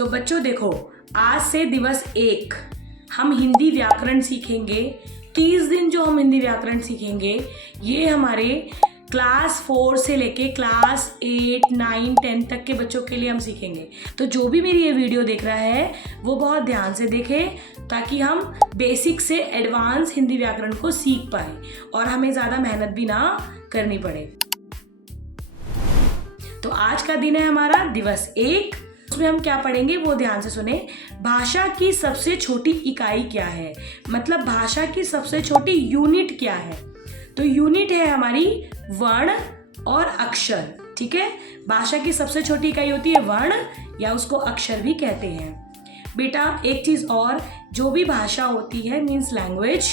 तो बच्चों देखो, आज से दिवस 1 हम हिंदी व्याकरण सीखेंगे। 30 दिन जो हम हिंदी व्याकरण सीखेंगे ये हमारे क्लास 4 से लेके क्लास 8, 9, 10 तक के बच्चों के लिए हम सीखेंगे। तो जो भी मेरी ये वीडियो देख रहा है वो बहुत ध्यान से देखे ताकि हम बेसिक से एडवांस हिंदी व्याकरण को सीख पाए और हमें ज़्यादा मेहनत भी ना करनी पड़े। तो आज का दिन है हमारा दिवस 1। उसमें हम क्या पढ़ेंगे वो ध्यान से सुने। भाषा की सबसे छोटी इकाई क्या है, मतलब भाषा की सबसे छोटी यूनिट क्या है। तो यूनिट है हमारी वर्ण और अक्षर। ठीक है, भाषा की सबसे छोटी इकाई होती है वर्ण या उसको अक्षर भी कहते हैं। बेटा एक चीज और, जो भी भाषा होती है मीन्स लैंग्वेज,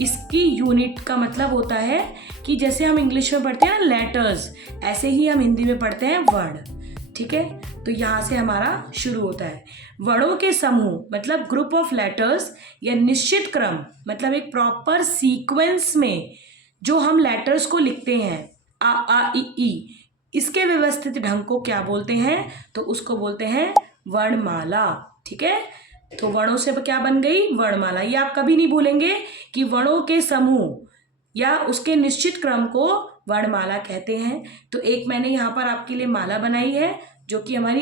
इसकी यूनिट का मतलब होता है कि जैसे हम इंग्लिश में पढ़ते हैं ना लेटर्स, ऐसे ही हम हिंदी में पढ़ते हैं वर्ण। ठीक है, तो यहाँ से हमारा शुरू होता है। वर्णों के समूह मतलब ग्रुप ऑफ लेटर्स या निश्चित क्रम मतलब एक प्रॉपर सीक्वेंस में जो हम लेटर्स को लिखते हैं आ ई ई, इसके व्यवस्थित ढंग को क्या बोलते हैं, तो उसको बोलते हैं वर्णमाला। ठीक है, तो वर्णों से क्या बन गई वर्णमाला। ये आप कभी नहीं भूलेंगे कि वर्णों के समूह या उसके निश्चित क्रम को वर्णमाला कहते हैं। तो एक मैंने यहाँ पर आपके लिए माला बनाई है जो कि हमारी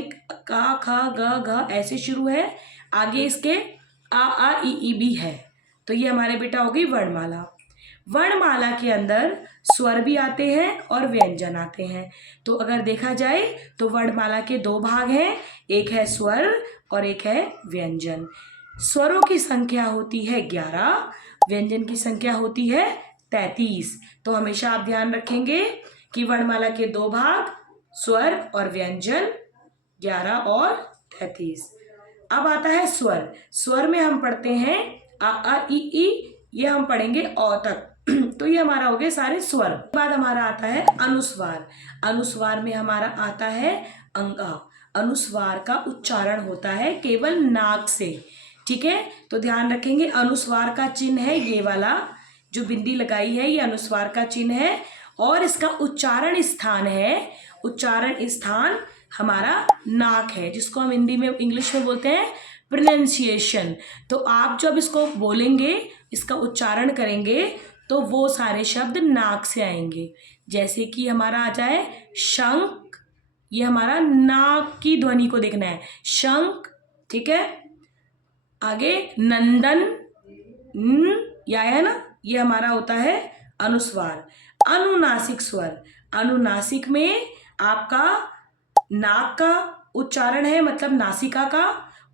का खा ग घ ऐसे शुरू है, आगे इसके आ ई भी है। तो ये हमारे बेटा हो गई वर्णमाला। वर्णमाला के अंदर स्वर भी आते हैं और व्यंजन आते हैं। तो अगर देखा जाए तो वर्णमाला के 2 भाग हैं, एक है स्वर और एक है व्यंजन। स्वरों की संख्या होती है 11, व्यंजन की संख्या होती है 33। तो हमेशा आप ध्यान रखेंगे कि वर्णमाला के 2 भाग स्वर और व्यंजन 11 और 33। अब आता है स्वर। स्वर में हम पढ़ते हैं आ ई, ये हम पढ़ेंगे औ तक। तो ये हमारा हो गए सारे स्वर। बाद हमारा आता है अनुस्वार। अनुस्वार में हमारा आता है अंगा। अनुस्वार का उच्चारण होता है केवल नाक से। ठीक है, तो ध्यान रखेंगे अनुस्वार का चिन्ह है ये वाला जो बिंदी लगाई है, ये अनुस्वार का चिन्ह है और इसका उच्चारण स्थान है, उच्चारण स्थान हमारा नाक है, जिसको हम हिंदी में इंग्लिश में बोलते हैं प्रोनाउंसिएशन। तो आप जब इसको बोलेंगे, इसका उच्चारण करेंगे तो वो सारे शब्द नाक से आएंगे। जैसे कि हमारा आ जाए शंख, ये हमारा नाक की ध्वनि को देखना है, शंख। ठीक है, आगे नंदन, या है ना, ये हमारा होता है अनुस्वार। अनुनासिक स्वर, अनुनासिक में आपका नाक का उच्चारण है मतलब नासिका का,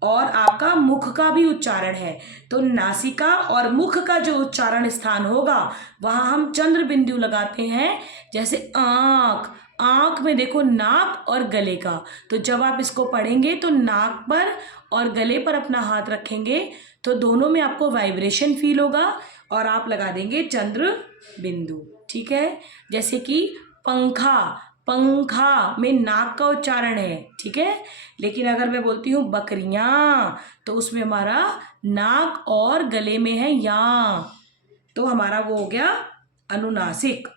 और आपका मुख का भी उच्चारण है। तो नासिका और मुख का जो उच्चारण स्थान होगा वहां हम चंद्र बिंदु लगाते हैं। जैसे आंख, आंख में देखो नाक और गले का, तो जब आप इसको पढ़ेंगे तो नाक पर और गले पर अपना हाथ रखेंगे तो दोनों में आपको वाइब्रेशन फील होगा और आप लगा देंगे चंद्र बिंदु। ठीक है, जैसे कि पंखा, पंखा में नाक का उच्चारण है। ठीक है, लेकिन अगर मैं बोलती हूँ बकरियां तो उसमें हमारा नाक और गले में है या, तो हमारा वो हो गया अनुनासिक।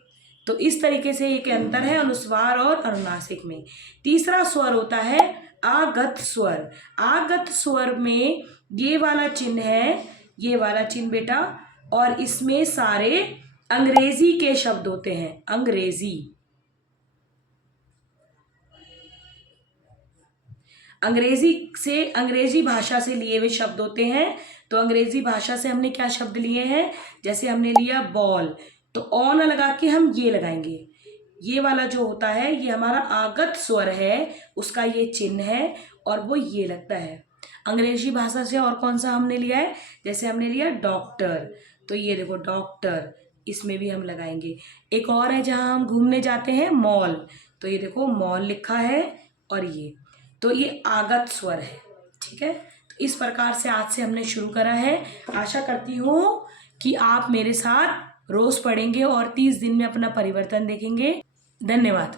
तो इस तरीके से एक अंतर है अनुस्वार और अनुनासिक में। तीसरा स्वर होता है आगत स्वर। आगत स्वर में ये वाला चिन्ह है, ये वाला चिन्ह बेटा, और इसमें सारे अंग्रेजी के शब्द होते हैं। अंग्रेजी, अंग्रेजी से, अंग्रेजी भाषा से लिए हुए शब्द होते हैं। तो अंग्रेजी भाषा से हमने क्या शब्द लिए हैं, जैसे हमने लिया बॉल, तो ऑ न लगा के हम ये लगाएंगे। ये वाला जो होता है ये हमारा आगत स्वर है, उसका ये चिन्ह है और वो ये लगता है। अंग्रेजी भाषा से और कौन सा हमने लिया है, जैसे हमने लिया डॉक्टर, तो ये देखो डॉक्टर, इसमें भी हम लगाएंगे। एक और है जहाँ हम घूमने जाते हैं मॉल, तो ये देखो मॉल लिखा है और ये, तो ये आगत स्वर है। ठीक है, तो इस प्रकार से आज से हमने शुरू करा है। आशा करती हूँ कि आप मेरे साथ रोज पढ़ेंगे और 30 दिन में अपना परिवर्तन देखेंगे। धन्यवाद।